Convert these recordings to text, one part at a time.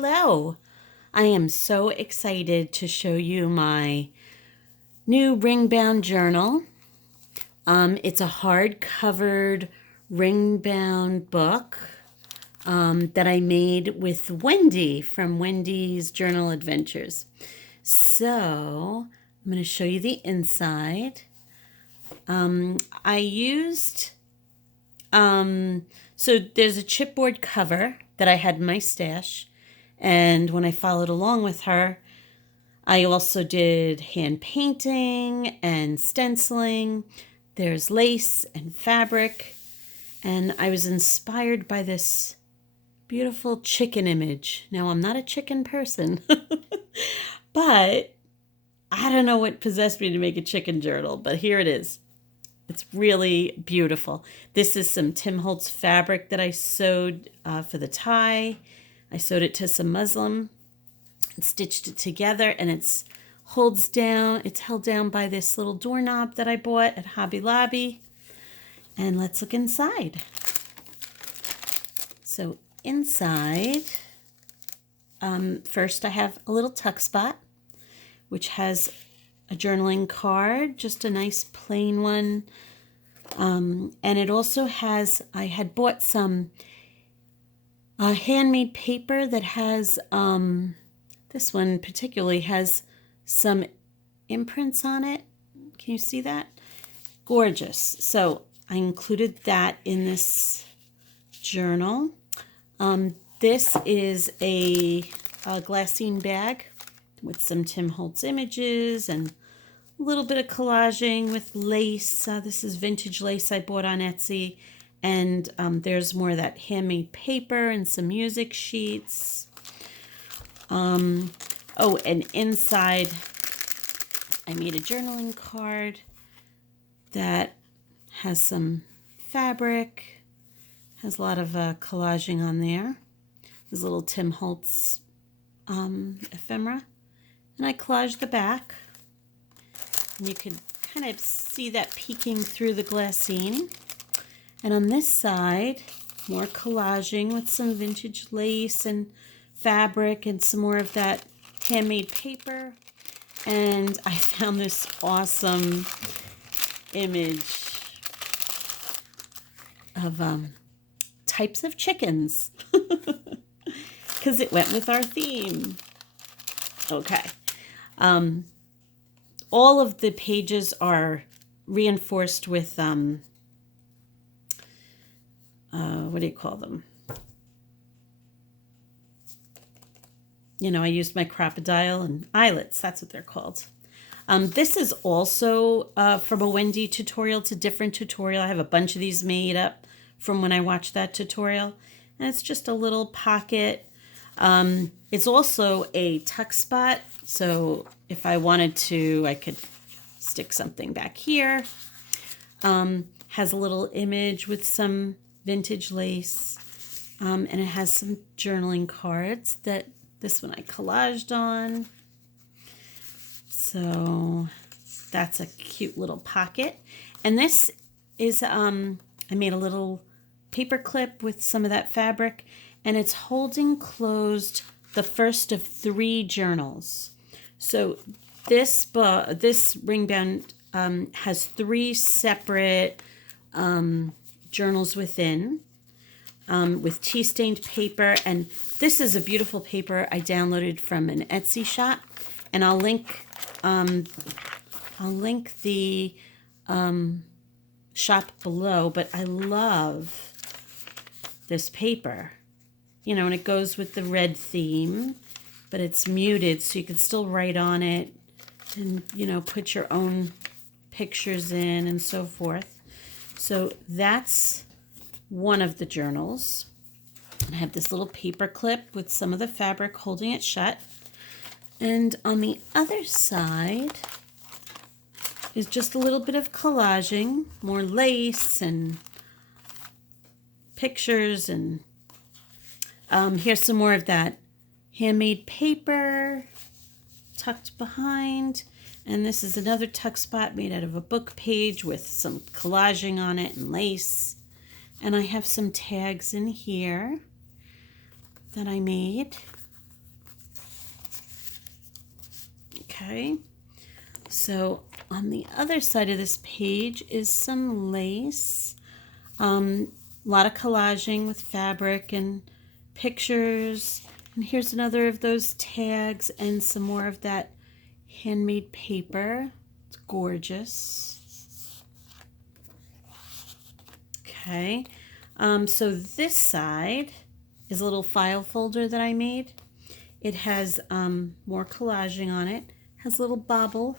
Hello. I am so excited to show you my new ring-bound journal. It's a hard-covered ring-bound book that I made with Wendy from Wendy's Journal Adventures. So I'm going to show you the inside. I used, so there's a chipboard cover that I had in my stash. And when I followed along with her, I also did hand painting and stenciling. There's lace and fabric. And I was inspired by this beautiful chicken image. Now, I'm not a chicken person, but I don't know what possessed me to make a chicken journal, but here it is. It's really beautiful. This is some Tim Holtz fabric that I sewed for the tie. I sewed it to some muslin and stitched it together, and it's held down by this little doorknob that I bought at Hobby Lobby. And let's look inside. So inside, first I have a little tuck spot, which has a journaling card, just a nice plain one. And it also has, I had bought some handmade paper that has, this one particularly has some imprints on it. Can you see that? Gorgeous. So I included that in this journal. This is a glassine bag with some Tim Holtz images and a little bit of collaging with lace. This is vintage lace I bought on Etsy. And there's more of that handmade paper and some music sheets. Oh, and inside I made a journaling card that has some fabric, has a lot of collaging on there. There's a little Tim Holtz ephemera. And I collaged the back. And you can kind of see that peeking through the glassine. And on this side, more collaging with some vintage lace and fabric and some more of that handmade paper. And I found this awesome image of types of chickens because it went with our theme. Okay. All of the pages are reinforced with what do you call them? You know, I used my crocodile and eyelets. That's what they're called. This is also from a Wendy tutorial. It's a different tutorial. I have a bunch of these made up from when I watched that tutorial. And it's just a little pocket. It's also a tuck spot. So if I wanted to, I could stick something back here. Has a little image with some vintage lace. And it has some journaling cards that this one I collaged on. So that's a cute little pocket. And this is, I made a little paper clip with some of that fabric, and it's holding closed the first of 3 journals. So this book, this ring-bound has 3 separate journals within with tea-stained paper. And this is a beautiful paper I downloaded from an Etsy shop, and I'll link the shop below. But I love this paper, you know, and it goes with the red theme, but it's muted, so you can still write on it and, you know, put your own pictures in and so forth. So that's one of the journals. I have this little paper clip with some of the fabric holding it shut. And on the other side is just a little bit of collaging, more lace and pictures. And here's some more of that handmade paper tucked behind. And this is another tuck spot made out of a book page with some collaging on it and lace. And I have some tags in here that I made. Okay, so on the other side of this page is some lace. A lot of collaging with fabric and pictures. And here's another of those tags and some more of that handmade paper. It's gorgeous. Okay, so this side is a little file folder that I made. It has more collaging on it. Has a little bobble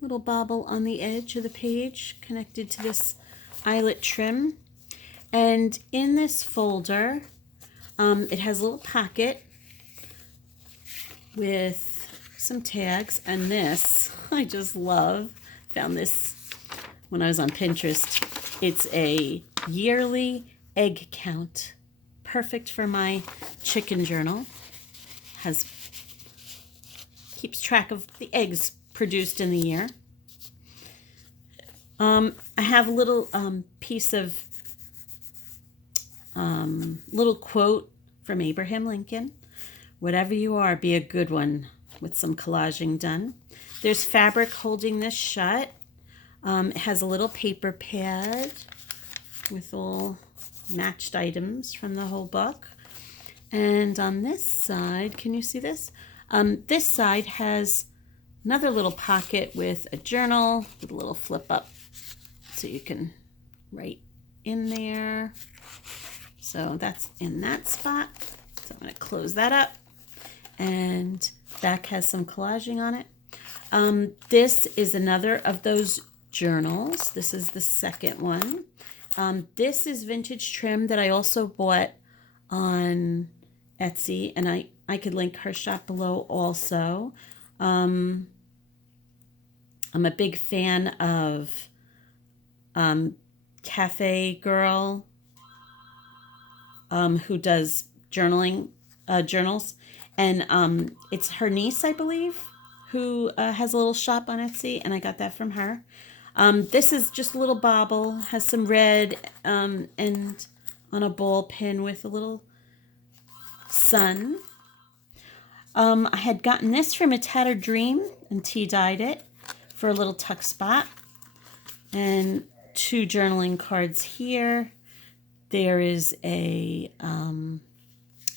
on the edge of the page connected to this eyelet trim. And in this folder, it has a little pocket with some tags. And this, I just love. Found this when I was on Pinterest. It's a yearly egg count. Perfect for my chicken journal. Keeps track of the eggs produced in the year. I have a little piece of little quote from Abraham Lincoln. Whatever you are, be a good one, with some collaging done. There's fabric holding this shut. It has a little paper pad with all matched items from the whole book. And on this side, can you see this? This side has another little pocket with a journal with a little flip up so you can write in there. So that's in that spot. So I'm going to close that up. And back has some collaging on it. This is another of those journals. This is the second one. This is vintage trim that I also bought on Etsy, and I could link her shop below also. I'm a big fan of Cafe Girl, who does journals, and it's her niece, I believe, who has a little shop on Etsy, and I got that from her. This is just a little bauble, has some red, and on a ball pin with a little sun. I had gotten this from a Tattered Dream and tea dyed it for a little tuck spot. And 2 journaling cards here. There is a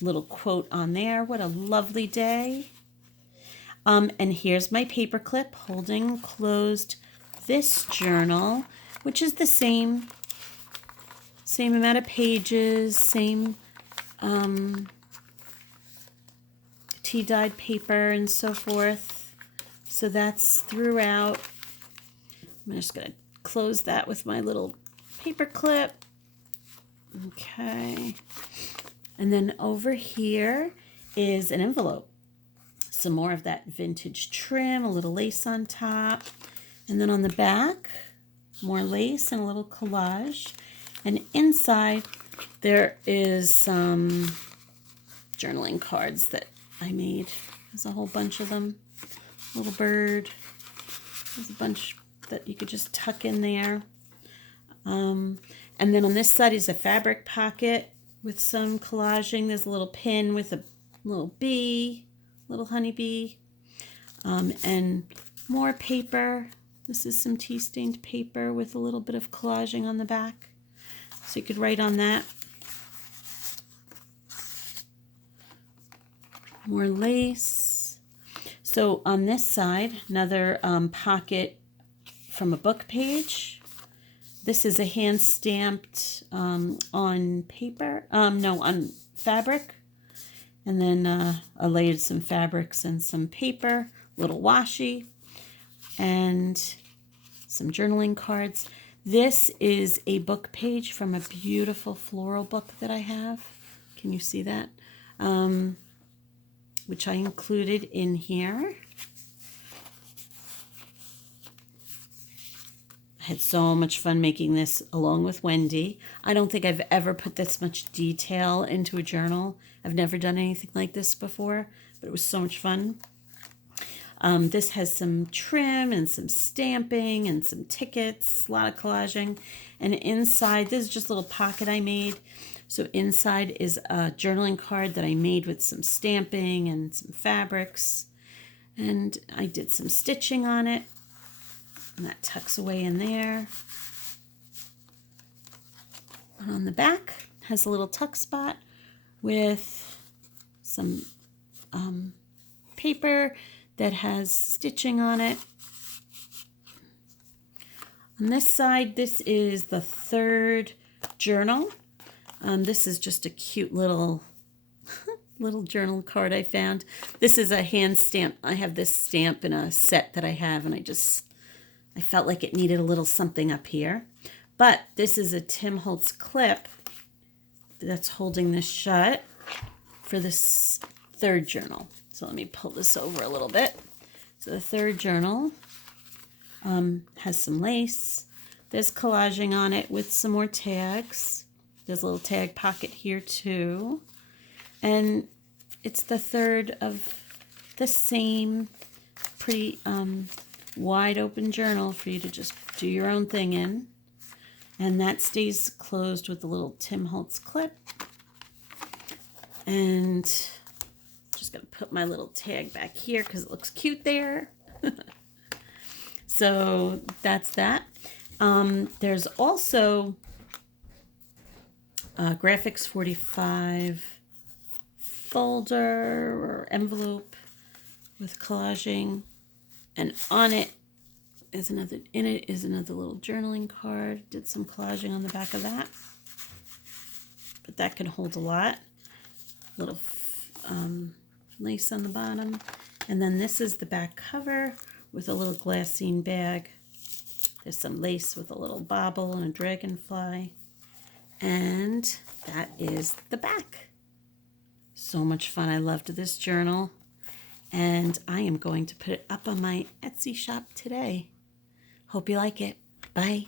little quote on there. What a lovely day. And here's my paper clip holding closed this journal, which is the same amount of pages, same tea dyed paper and so forth. So that's throughout. I'm just going to close that with my little paper clip. Okay. And then over here is an envelope. Some more of that vintage trim, a little lace on top. And then on the back, more lace and a little collage. And inside there is some journaling cards that I made. There's a whole bunch of them. Little bird. There's a bunch that you could just tuck in there. And then on this side is a fabric pocket with some collaging. There's a little pin with a little bee, little honeybee, and more paper. This is some tea-stained paper with a little bit of collaging on the back. So you could write on that. More lace. So on this side, another pocket from a book page. This is a hand stamped on paper, on fabric. And then I laid some fabrics and some paper, little washi, and some journaling cards. This is a book page from a beautiful floral book that I have. Can you see that? Which I included in here. I had so much fun making this along with Wendy. I don't think I've ever put this much detail into a journal. I've never done anything like this before, but it was so much fun. This has some trim and some stamping and some tickets, a lot of collaging. And inside, this is just a little pocket I made. So inside is a journaling card that I made with some stamping and some fabrics. And I did some stitching on it, and that tucks away in there. And on the back has a little tuck spot with some paper that has stitching on it. On this side, this is the third journal. This is just a cute little journal card I found. This is a hand stamp. I have this stamp in a set that I have, and I felt like it needed a little something up here. But this is a Tim Holtz clip that's holding this shut for this third journal. So let me pull this over a little bit. So the third journal has some lace. There's collaging on it with some more tags. There's a little tag pocket here too. And it's the third of the same pretty wide open journal for you to just do your own thing in. And that stays closed with a little Tim Holtz clip. And just going to put my little tag back here because it looks cute there. So that's that. There's also a Graphics 45 folder or envelope with collaging, and on it is another little journaling card. Did some collaging on the back of that, but that can hold a lot. Little lace on the bottom, and then this is the back cover with a little glassine bag. There's some lace with a little bobble and a dragonfly, and that is the back. So much fun. I loved this journal, and I am going to put it up on my Etsy shop today. Hope you like it. Bye.